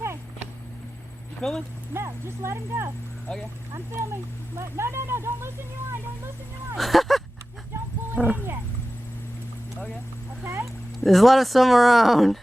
Okay. You filming? No, just let him go. Okay. I'm filming. No, don't loosen your line. Don't loosen your line. Just don't pull it in yet. Okay. Okay? Just let him swim around.